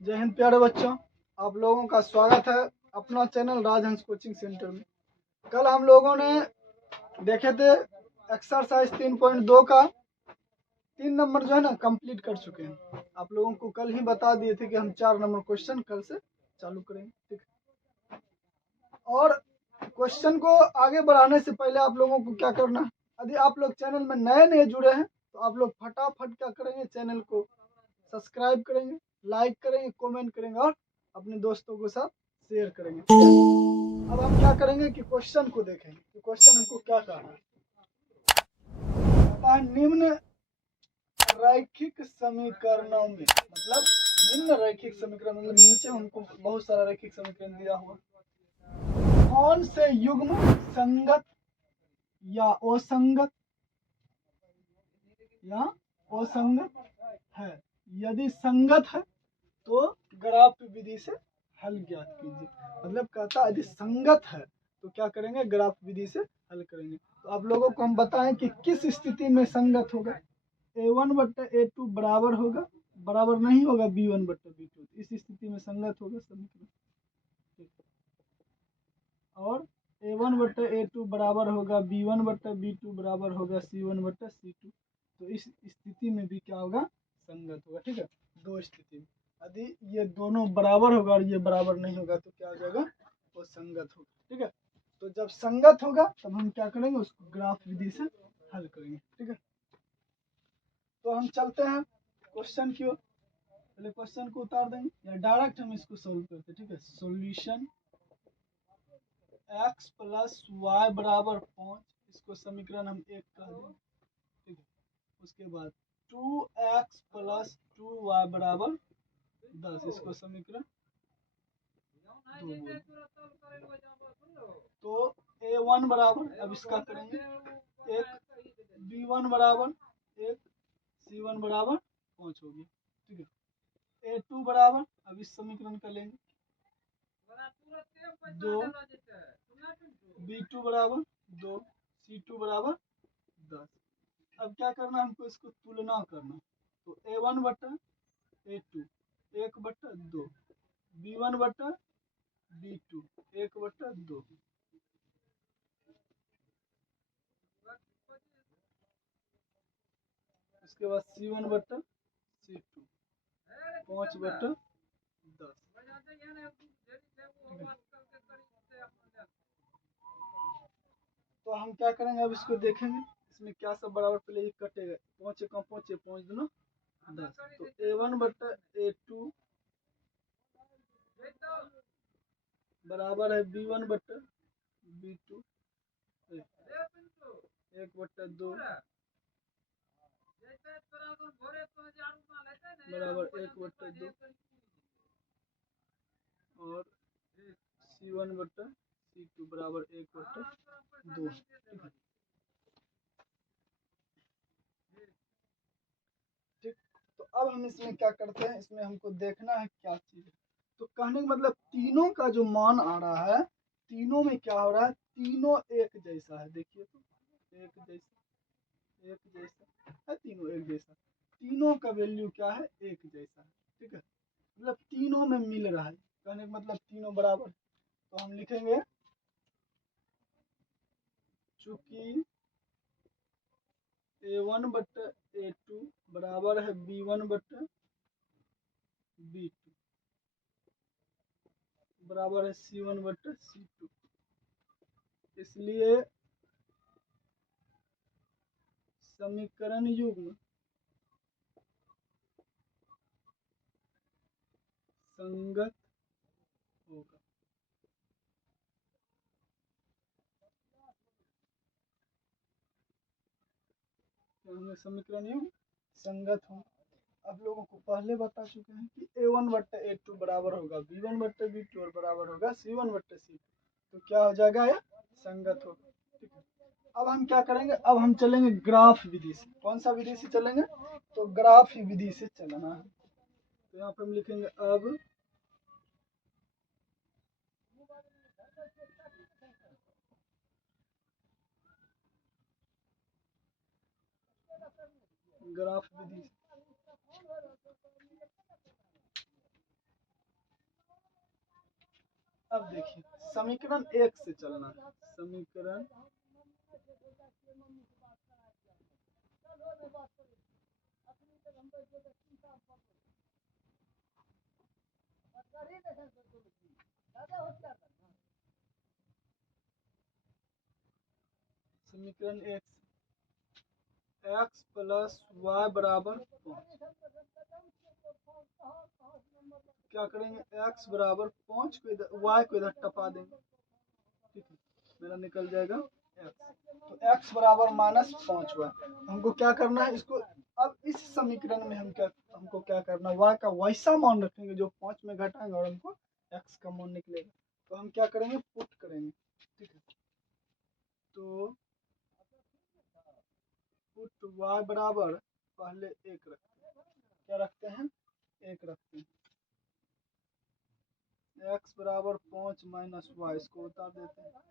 जय हिंद प्यारे बच्चों, आप लोगों का स्वागत है अपना चैनल राजहंस कोचिंग सेंटर में। कल हम लोगों ने देखे थे एक्सरसाइज 3.2 का 3 नंबर जो है ना कंप्लीट कर चुके हैं। आप लोगों को कल ही बता दिए थे कि हम 4 नंबर क्वेश्चन कल से चालू करेंगे, ठीक है। और क्वेश्चन को आगे बढ़ाने से पहले आप लोगों को क्या करना है, यदि आप लोग चैनल में नए जुड़े हैं तो आप लोग फटाफट क्या करेंगे, चैनल को सब्सक्राइब करेंगे, लाइक करेंगे, कमेंट करेंगे और अपने दोस्तों के साथ शेयर करेंगे। अब हम क्या करेंगे कि क्वेश्चन को देखेंगे कि क्वेश्चन हमको क्या कहना है। निम्न रैखिक समीकरणों में, मतलब निम्न रैखिक समीकरण मतलब नीचे हमको बहुत सारा रैखिक समीकरण दिया हुआ, कौन से युग्म संगत या असंगत है। यदि संगत है तो ग्राफ विधि से हल ज्ञात कीजिए। मतलब कहता है यदि संगत है तो क्या करेंगे, ग्राफ विधि से हल करेंगे। तो आप लोगों को हम बताएं कि किस स्थिति में संगत होगा। A1/A2 बराबर होगा, बराबर नहीं होगा B1/B2, इस स्थिति में संगत होगा समीकरण। और A1/A2 बराबर होगा B1/B2 बराबर होगा C1/C2। तो इस स्थिति में भी क्या होगा, संगत होगा, ठीक है। दो स्थिति में यदि ये दोनों बराबर होगा और ये बराबर नहीं होगा तो क्या हो जाएगा, वो संगत होगा, ठीक है। तो जब संगत होगा तब हम क्या करेंगे, उसको ग्राफ विधि से हल करेंगे, ठीक है। तो हम चलते हैं क्वेश्चन की ओर। पहले क्वेश्चन को उतार देंगे या डायरेक्ट हम इसको सोल्व करते हैं, ठीक है। सॉल्यूशन x प्लस वाई बराबर 5, इसको समीकरण हम 1 कह देंगे, ठीक है। उसके बाद 2x प्लस 2y बराबर 10, इसको समीकरण 2 बोल। तो A1 बराबर, अब इसका करेंगे 1, B1 बराबर 1, C1 बराबर 5 हो गया, ठीक है। A2 बराबर, अब इस समीकरण का लेंगे 2, B2 बराबर 2, C2 बराबर 10। अब क्या करना, हमको इसको तुलना करना। तो A1/A2 1/2, B1/B2 1/2, उसके बाद C1/C2 5/10। तो हम क्या करेंगे, अब इसको देखेंगे इसमें क्या सब बराबर, पहले ये कटेगा, 5 कम 5 5 दूना 10। तो A1/A2 बराबर है B1/B2 1/2 बराबर 1/2 और C1/C2 बराबर 1/2। ठीक, तो अब हम इसमें क्या करते हैं, इसमें हमको देखना है क्या चीज है। तो कहने का मतलब तीनों का जो मान आ रहा है, तीनों में क्या हो रहा है, तीनों एक जैसा है। देखिए तो एक जैसा है, तीनों एक जैसा, तीनों का वैल्यू क्या है, एक जैसा है, ठीक है। मतलब तीनों में मिल रहा है, कहने का मतलब तीनों बराबर। तो हम लिखेंगे चूंकि A1/A2 बराबर है B1/B2 बराबर है C1/C2, इसलिए समीकरण युग्म संगत होगा। तो समीकरण युग्म संगत हो। आप लोगों को पहले बता चुके हैं कि A1/A2 बराबर होगा B1/B2 और बराबर होगा C1/C2। तो क्या हो जाएगा, ये संगत होगा, ठीक है। अब हम क्या करेंगे, अब हम चलेंगे ग्राफ विधि से। कौन सा विधि से चलेंगे, तो ग्राफ ही विधि से चलना है। तो यहाँ पे हम लिखेंगे अब ग्राफ विधि। अब देखिए समीकरण एक से चलना है। समीकरण समीकरण एक एक्स प्लस वाई बराबर 5। क्या करेंगे, एक्स बराबर 5 को इधर, वाई को इधर टपा देंगे। ठीक है, मेरा निकल जाएगा एक्स। तो एक्स बराबर -5 वाई। हमको क्या करना है इसको, अब इस समीकरण में हमको क्या करना है, वाई का वैसा मान रखेंगे जो 5 में घटाएंगे और हमको एक्स का मान निकलेगा। तो हम क्या करेंगे, पुट करेंगे। ठीक है, तो पुट वाई बराबर पहले 1 रखते हैं। क्या रखते हैं, 1 रखते हैं। एक्स बराबर 5 माइनस वाई, इसको उतार देते हैं।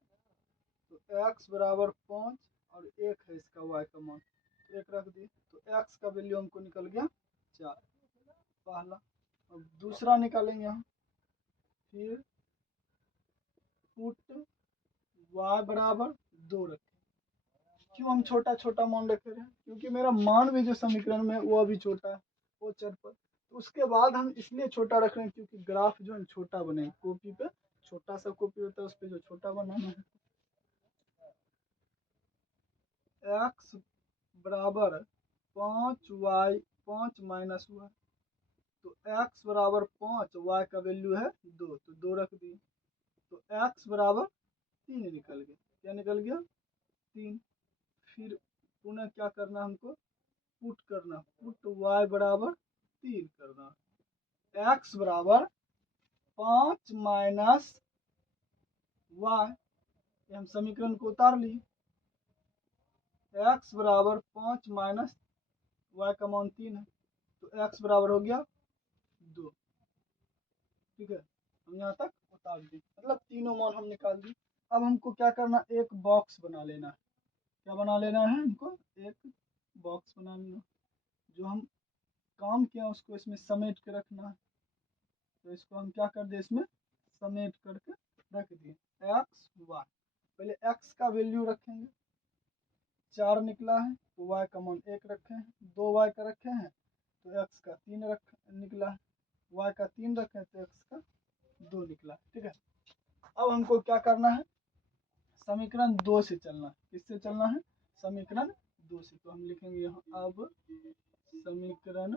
तो एक्स बराबर 5 और 1 है इसका वाई का मान, तो 1 रख दिए। तो एक्स का वैल्यू हमको निकल गया 4 पहला। अब दूसरा निकालेंगे हम, फिर पुट वाई बराबर 2 रखें। क्यों हम छोटा छोटा मान रखे हैं, क्योंकि मेरा मान भी जो समीकरण में वो अभी छोटा है, वो चर पर। तो उसके बाद हम इसलिए छोटा रख रहे हैं क्योंकि ग्राफ जो है छोटा बने, कॉपी पे छोटा सा कॉपी होता है, उस पर जो छोटा बनाना है। एक्स बराबर 5 माइनस वाई, तो एक्स बराबर 5, वाई का वैल्यू है 2, तो 2 रख दिए। तो एक्स बराबर 3 निकल गया। क्या निकल गया, 3। फिर पुनः क्या करना, हमको पुट करना, पुट वाई बराबर 3 करना। एक्स बराबर 5 माइनस वाई, हम समीकरण को उतार लिए। एक्स बराबर 5 माइनस वाई का मान 3 है, तो एक्स बराबर हो गया 2। ठीक है, हम यहाँ तक उतार दी, मतलब तीनों मान हम निकाल दी। अब हमको क्या करना, एक बॉक्स बना लेना है। क्या बना लेना है, हमको एक बॉक्स बना लेना। जो हम काम किया उसको इसमें समेट के रखना है। तो इसको हम क्या कर दे, इसमें समेट करके रख दिए। एक्स वाई, पहले एक्स का वैल्यू रखेंगे, 4 निकला है तो वाई का मान 1 रखे हैं। 2 वाई का रखे हैं तो एक्स का 3 निकला है। वाई का 3 रखे तो एक्स का 2 निकला। ठीक है, अब हमको क्या करना है, समीकरण 2 से चलना है। किससे चलना है, समीकरण 2 से। तो हम लिखेंगे यहाँ, अब समीकरण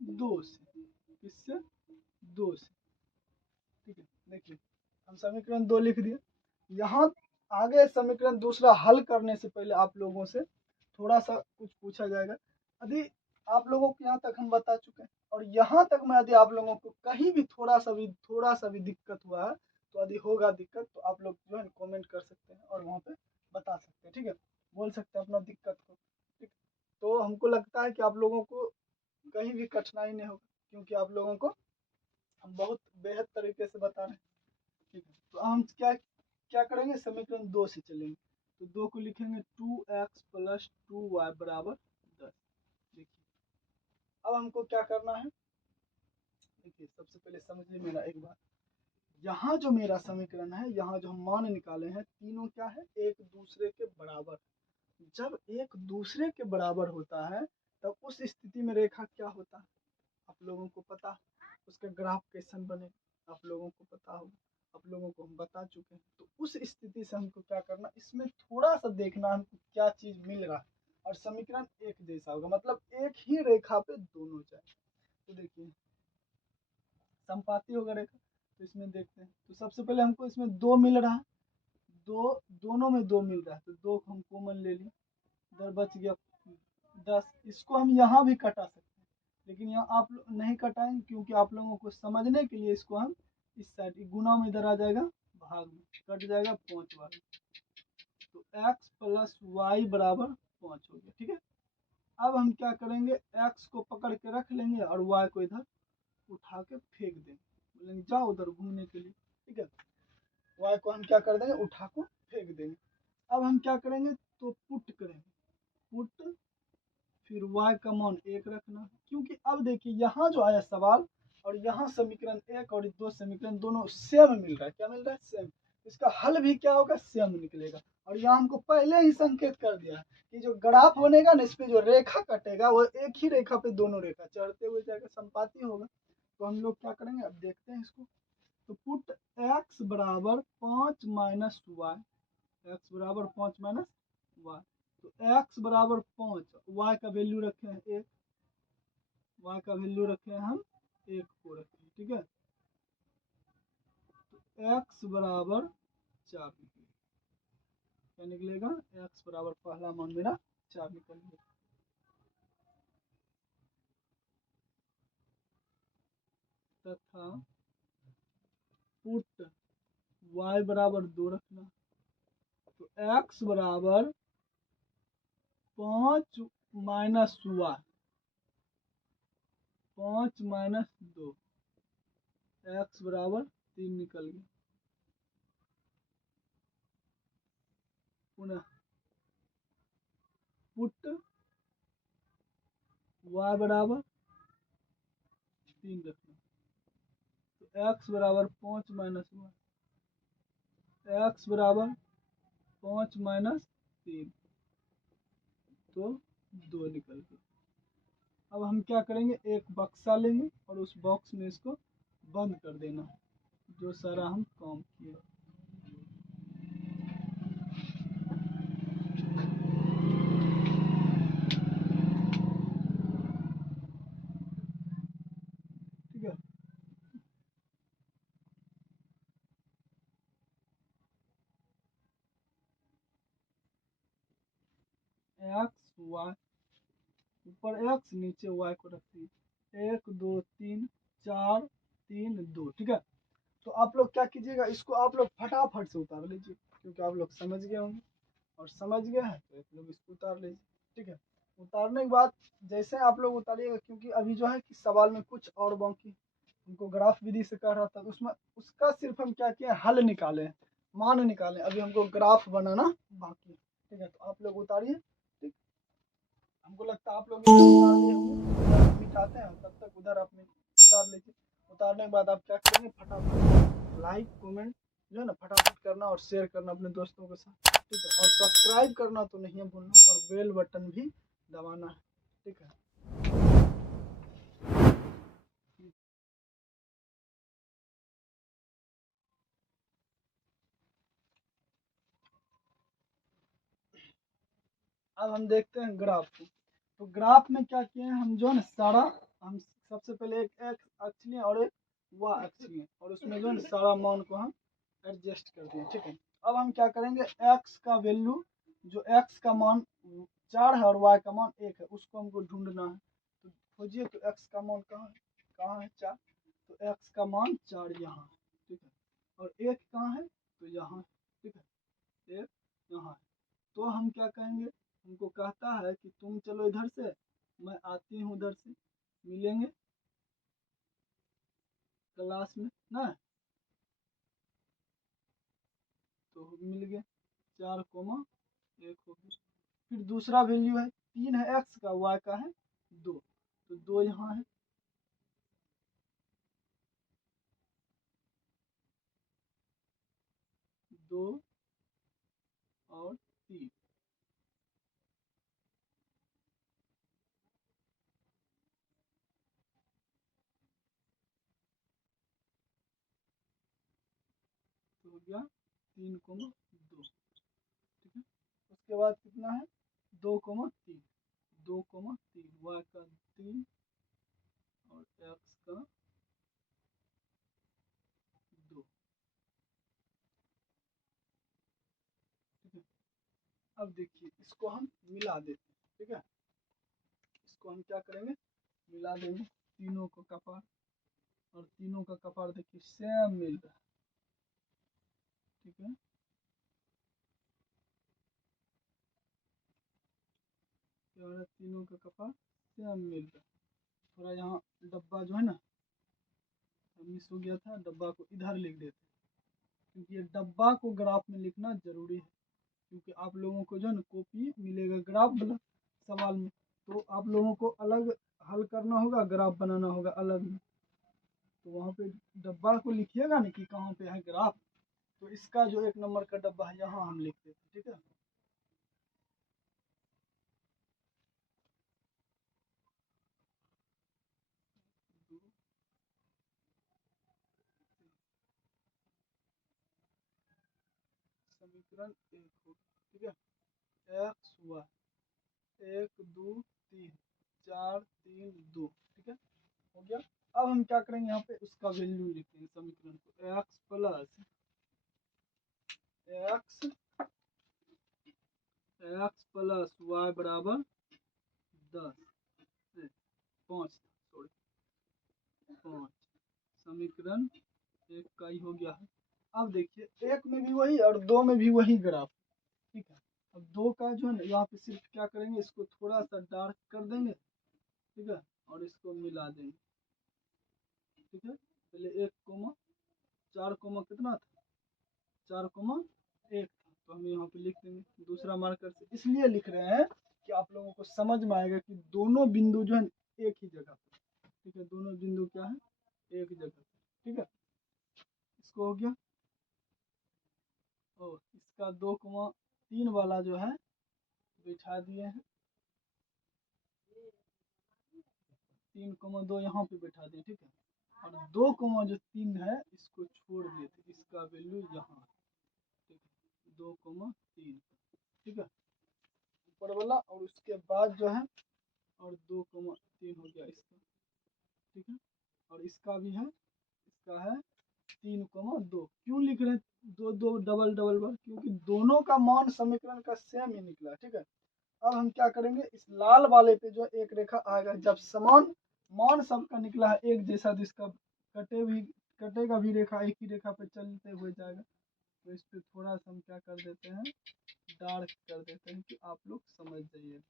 2 से, किससे, 2 से। ठीक है, देखिए हम समीकरण 2 लिख दिए। यहाँ आगे समीकरण दूसरा हल करने से पहले आप लोगों से थोड़ा सा कुछ पूछा जाएगा। यदि आप लोगों को यहाँ तक हम बता चुके हैं, और यहाँ तक में यदि आप लोगों को कहीं भी थोड़ा सा भी दिक्कत हुआ है, तो यदि होगा दिक्कत तो आप लोग जो है कमेंट कर सकते हैं और वहाँ पे बता सकते हैं। ठीक है, बोल सकते हैं अपना दिक्कत को। ठीक, तो हमको लगता है कि आप लोगों को कहीं भी कठिनाई नहीं होगी, क्योंकि आप लोगों को हम बहुत बेहद तरीके से बता रहे हैं। ठीक है, तो हम क्या क्या करेंगे, समीकरण 2 से चलेंगे। तो 2 को लिखेंगे 2x प्लस 2y बराबर 10। देखिए अब हमको क्या करना है, देखिए सबसे पहले समझिए मेरा एक बात। यहाँ जो मेरा समीकरण है, यहाँ जो हम मान निकाले हैं, तीनों क्या है, एक दूसरे के बराबर। जब एक दूसरे के बराबर होता है तब उस स्थिति में रेखा क्या होता है, आप लोगों को पता है, उसका ग्राफ कैसन बनेगा आप लोगों को पता होगा, आप लोगों को हम बता चुके हैं। तो उस स्थिति से हमको क्या करना, इसमें थोड़ा सा देखना हमको क्या चीज मिल रहा है, और समीकरण एक जैसा होगा, मतलब एक ही रेखा पे दोनों जाए। तो देखिए संपाती होगा रेखा, तो इसमें देखते हैं। तो सबसे पहले हमको इसमें 2 मिल रहा है, दोनों में 2 मिल रहा है, तो 2 हम कॉमन ले लिए, इधर बच गया 10। इसको हम यहाँ भी कटा सकते हैं, लेकिन यहाँ आप नहीं कटाएंगे, क्योंकि आप लोगों को समझने के लिए इसको हम इस साइड गुना में इधर आ जाएगा, भाग में कट जाएगा 5 वाला। तो x प्लस वाई बराबर 5 हो गया। ठीक है, अब हम क्या करेंगे, x को पकड़ के रख लेंगे और y को इधर उठा के फेंक देंगे, बोलेंगे जाओ उधर घूमने के लिए। ठीक है, y को हम क्या कर देंगे, उठा को फेंक देंगे। अब हम क्या करेंगे, तो पुट करेंगे, पुट फिर y का मान 1 रखना, क्योंकि अब देखिए यहाँ जो आया सवाल, और यहाँ समीकरण 1 और 2 समीकरण दोनों सेम मिल रहा है। क्या मिल रहा है? सेम। इसका हल भी क्या होगा? सेम निकलेगा। और यहाँ हमको पहले ही संकेत कर दिया है कि जो ग्राफ बनेगा ना, इस पे जो रेखा कटेगा वो एक ही रेखा पे दोनों रेखा चढ़ते हुए जाकर संपाती होगा। तो हम लोग क्या करेंगे, अब देखते हैं इसको। तो पुट x बराबर 5 माइनस वाई, एक्स बराबर 5 माइनस वाई। तो x बराबर 5, y का वैल्यू रखे हैं 1, y का वैल्यू रखे हैं हम 1 को रखे हैं, ठीक है। तो x बराबर 4 निकलेगा। क्या निकलेगा? x बराबर पहला मान मेरा 4 निकल गया। तथा पुट y बराबर 2 रखना। तो x बराबर 5 माइनस वाई, 5 माइनस 2, x बराबर 3 निकल गया। पुनः पुट y बराबर 3 रखना। तो x बराबर 5 माइनस वाई, x बराबर 5 माइनस 3, तो 2 निकल गया। अब हम क्या करेंगे, एक बक्सा लेंगे और उस बॉक्स में इसको बंद कर देना, जो सारा हम काम किए। ठीक है। एक्स वाई, ऊपर एक्स नीचे वाई को रखिए। 1 2 3 4 3 2, ठीक है। तो आप लोग क्या कीजिएगा, इसको आप लोग फटाफट से उतार लीजिए, क्योंकि आप लोग समझ गए होंगे, और समझ गए हैं तो आप लोग इसको उतार लीजिए, ठीक है। उतारने के बाद जैसे आप लोग उतारिएगा, क्योंकि अभी जो है कि सवाल में कुछ और बाकी हमको ग्राफ विधि से कर रहा था, तो उसमें उसका सिर्फ हम क्या किए, हल निकाले, मान निकाले। अभी हमको ग्राफ बनाना बाकी है, ठीक है। तो आप लोग उतारिए, ठीक। हमको लगता है आप लोग उतार दिए होंगे, मिटाते हैं तब तक उधर आप उतार लीजिए। उतारने के बाद आप क्या करेंगे, फटाफट लाइक कमेंट जो है ना फटाफट करना और शेयर करना अपने दोस्तों के साथ, ठीक है। और सब्सक्राइब करना तो नहीं भूलना, और बेल बटन भी दबाना है, ठीक है। अब हम देखते हैं ग्राफ को। तो ग्राफ में क्या किए हैं हम, जो है ना सारा, हम सबसे पहले एक एक्स अक्ष लिए और एक वाई अक्ष लिए, और उसमें जो है सारा मान को हम एडजस्ट कर दिए, ठीक है। अब हम क्या करेंगे, एक्स का वैल्यू, जो एक्स का मान 4 है और वाई का मान 1 है, उसको हमको ढूंढना है। तो खोजिए, तो एक्स का मान कहाँ है, कहाँ है 4, तो एक्स का मान 4 यहाँ है, ठीक है। और 1 कहाँ है, तो यहाँ, ठीक है, 1 यहाँ है। तो हम क्या कहेंगे, हमको कहता है कि तुम चलो इधर से, मैं आती हूँ उधर से, मिलेंगे क्लास में ना। तो मिल गया 4 1 हो गया। फिर दूसरा वैल्यू है 3 है एक्स का, वाई का है 2, तो 2 यहाँ है। दो और 3, तो हो गया 3 2, ठीक है। उसके बाद कितना है, 2 3, 2 3, वाई का 3 और एक्स का 2, ठीक है। अब देखिए इसको हम मिला देते हैं, ठीक है। इसको हम क्या करेंगे, मिला देंगे तीनों को कपार, और तीनों का कपार देखिए सेम मिल रहा है, ठीक है। क्या है, तीनों का कपार सेम मिल रहा है। थोड़ा यहाँ डब्बा जो है ना मिस हो गया था, डब्बा को इधर लिख देते हैं, क्योंकि ये डब्बा को ग्राफ में लिखना जरूरी है, क्योंकि आप लोगों को जो है ना कॉपी मिलेगा ग्राफ वाला सवाल में, तो आप लोगों को अलग हल करना होगा, ग्राफ बनाना होगा अलग में। तो वहाँ पे डब्बा को लिखिएगा ना कि कहाँ पे है ग्राफ, तो इसका जो 1 नंबर का डब्बा है यहाँ हम लिख देते, ठीक है। समीकरण 1 हो, ठीक है। एक्स वाई 1 2 3 4 3 2, ठीक है, हो गया। अब हम क्या करेंगे, यहाँ पे उसका वैल्यू लिखेंगे समीकरण को, एक्स प्लस वाई बराबर 10 5 सॉरी 5। समीकरण 1 का ही हो गया है। अब देखिए 1 में भी वही और 2 में भी वही ग्राफ, ठीक है। अब 2 का जो है ना यहाँ पे सिर्फ क्या करेंगे, इसको थोड़ा सा डार्क कर देंगे, ठीक है, और इसको मिला देंगे, ठीक है। पहले 1 कोमा 4 कोमा कितना था, 4 कोमा 1 था, तो हम यहाँ पे लिख देंगे दूसरा मार्कर से। इसलिए लिख रहे हैं कि आप लोगों को समझ में आएगा कि दोनों बिंदु जो है एक ही जगह पर, ठीक है, दोनों बिंदु क्या है, एक जगह पर, ठीक है। इसको हो गया। और इसका 2,3 वाला जो है बिठा दिए हैं, 3,2 यहाँ पे बैठा दिए, ठीक है। और 2,3 है इसको छोड़ दिए थे, इसका वैल्यू यहाँ, ठीक है, 2,3, ठीक है, ऊपर वाला। और उसके बाद जो है और 2,3 हो गया इसका, ठीक है। और इसका भी है, इसका है 3,2। क्यों लिख रहे हैं दो दो डबल डबल बार, क्योंकि दोनों का मान समीकरण का सेम ही निकला, ठीक है। अब हम क्या करेंगे, इस लाल वाले पे जो एक रेखा आएगा, जब समान मान सबका निकला है एक जैसा, तो इसका कटेगा भी रेखा एक ही रेखा पे चलते हुए जाएगा। तो इस पे थोड़ा सा हम क्या कर देते हैं, डार्क कर देते हैं कि आप लोग समझ जाइए।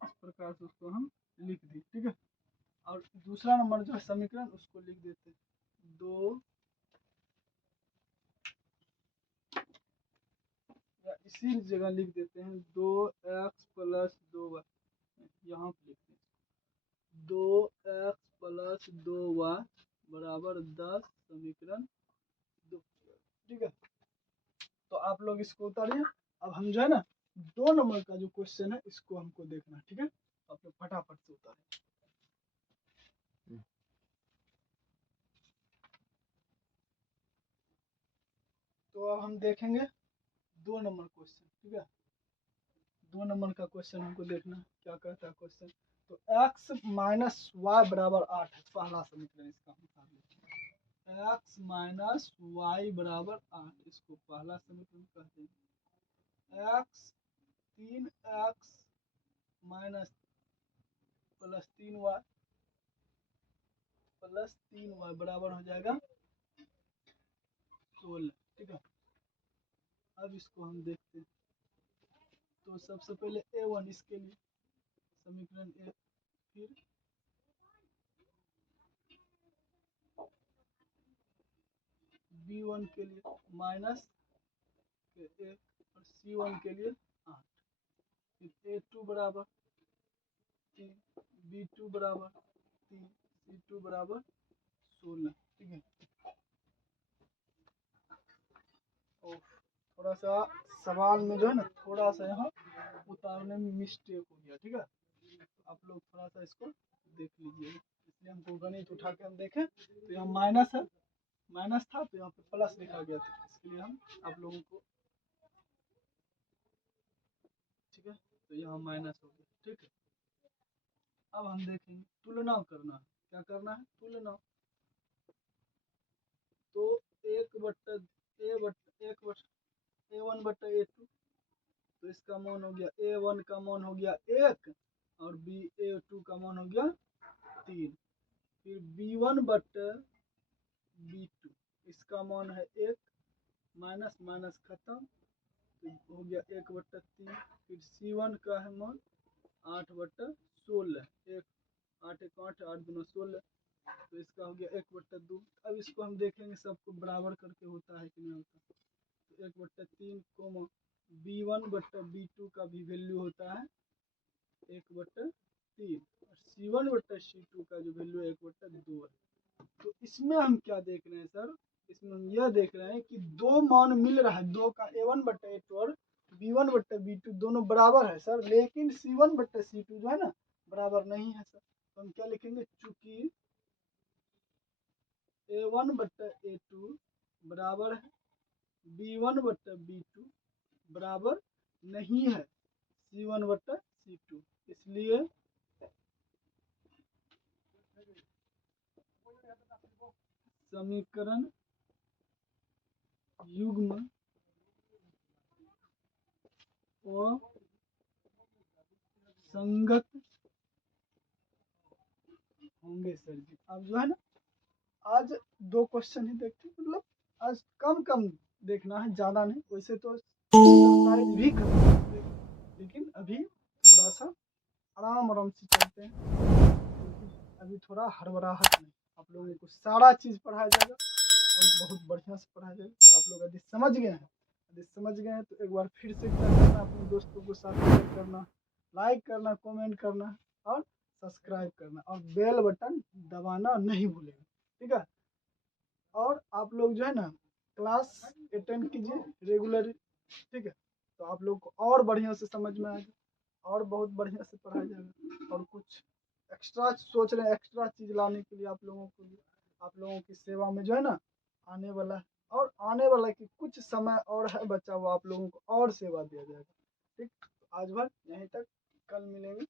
इस प्रकार से उसको हम लिख दी, ठीक है। और दूसरा नंबर जो है समीकरण उसको लिख देते हैं 2, या इसी जगह लिख देते हैं 2x प्लस 2y, यहाँ पे लिखते हैं 2x प्लस 2y बराबर 10, समीकरण 2, ठीक है। तो आप लोग इसको उतारिए। अब हम जो है ना 2 नंबर का जो क्वेश्चन है इसको हमको देखना है, ठीक है। आप लोग फटाफट से उतारिए। तो अब हम देखेंगे 2 नंबर क्वेश्चन, ठीक है। 2 नंबर का क्वेश्चन हमको देखना क्या कहता है क्वेश्चन। तो x माइनस वाई बराबर 8 है पहला समीकरण इसका, x माइनस वाई बराबर 8, इसको पहला समीकरण कहते हैं। x 3x minus plus 3y बराबर हो जाएगा 16, ठीक है। अब इसको हम देखते हैं। तो सबसे पहले a1 इसके लिए समीकरण 1, फिर b1 के लिए माइनस के 1 और c1 के लिए 8, फिर a2 बराबर 3, b2 बराबर 3, c2 बराबर 16, ठीक है। और थोड़ा सा सवाल में जो है ना थोड़ा सा यहाँ उतारने में मिस्टेक हो गया, ठीक है। आप लोग थोड़ा सा इसको देख लीजिए, इसलिए हमको गणित उठा के हम देखें तो यहाँ माइनस है, माइनस था तो यहाँ पे प्लस लिखा गया था, इसके लिए हम आप लोगों को, ठीक है, तो यहाँ माइनस हो गया, ठीक है। अब हम देखेंगे तुलना करना, क्या करना है, तुलना। तो एक बट्टा a1 बट्टा a2, तो इसका मान हो गया a1 का मान हो गया 1 और BA2 का मान हो गया 3। फिर B1 बट्टे B2 इसका मान है 1, माइनस माइनस खत्म तो हो गया 1/3। फिर C1 का है मान 8/16, 1 8 1 8 8 दूना 16 तो इसका हो गया 1/2। अब इसको हम देखेंगे सबको बराबर करके होता है कि नहीं होता। तो 1/3 कोमा B1 बट्टा B2 का भी वैल्यू होता है 1/3 और C1 बट्टा C2 का जो वैल्यू है 1/2 है। तो इसमें हम क्या देख रहे हैं सर, इसमें हम यह देख रहे हैं कि दो मान मिल रहा है, दो का A1 बट्टा A2 और B1 बट्टा B2 दोनों बराबर है सर, लेकिन C1 बट्टा C2 जो है ना बराबर नहीं है सर। तो हम क्या लिखेंगे, चूंकि A1 बट्टा A2 बराबर है B1 बट्टा B2 बराबर नहीं है C1 बट्टा C2, इसलिए समीकरण युग्म व संगत होंगे सर जी। अब जो है ना आज दो क्वेश्चन ही देखते हैं, मतलब आज कम कम देखना है, ज्यादा नहीं। वैसे तो एक्सरसाइज भी करना है, लेकिन अभी थोड़ा सा आराम आराम से चलते हैं, क्योंकि अभी थोड़ा हड़बड़ाहट नहीं। आप लोगों को सारा चीज पढ़ाया जाएगा और बहुत बढ़िया से पढ़ाया जाएगा। तो आप लोग यदि समझ गए हैं, तो एक बार फिर से क्या करना, अपने दोस्तों को साथ शेयर करना, लाइक करना, कमेंट करना और सब्सक्राइब करना और बेल बटन दबाना नहीं भूलेगा, ठीक है। और आप लोग जो है ना क्लास अटेंड कीजिए रेगुलर, ठीक है। तो आप लोग को और बढ़िया से समझ में आएगा और बहुत बढ़िया से पढ़ाया जाएगा। और कुछ एक्स्ट्रा सोच रहे हैं, एक्स्ट्रा चीज लाने के लिए आप लोगों को, आप लोगों की सेवा में जो है ना आने वाला है, और आने वाला कि कुछ समय और है बचा हुआ, आप लोगों को और सेवा दिया जाएगा, ठीक। आज भर यहीं तक, कल मिलेंगे।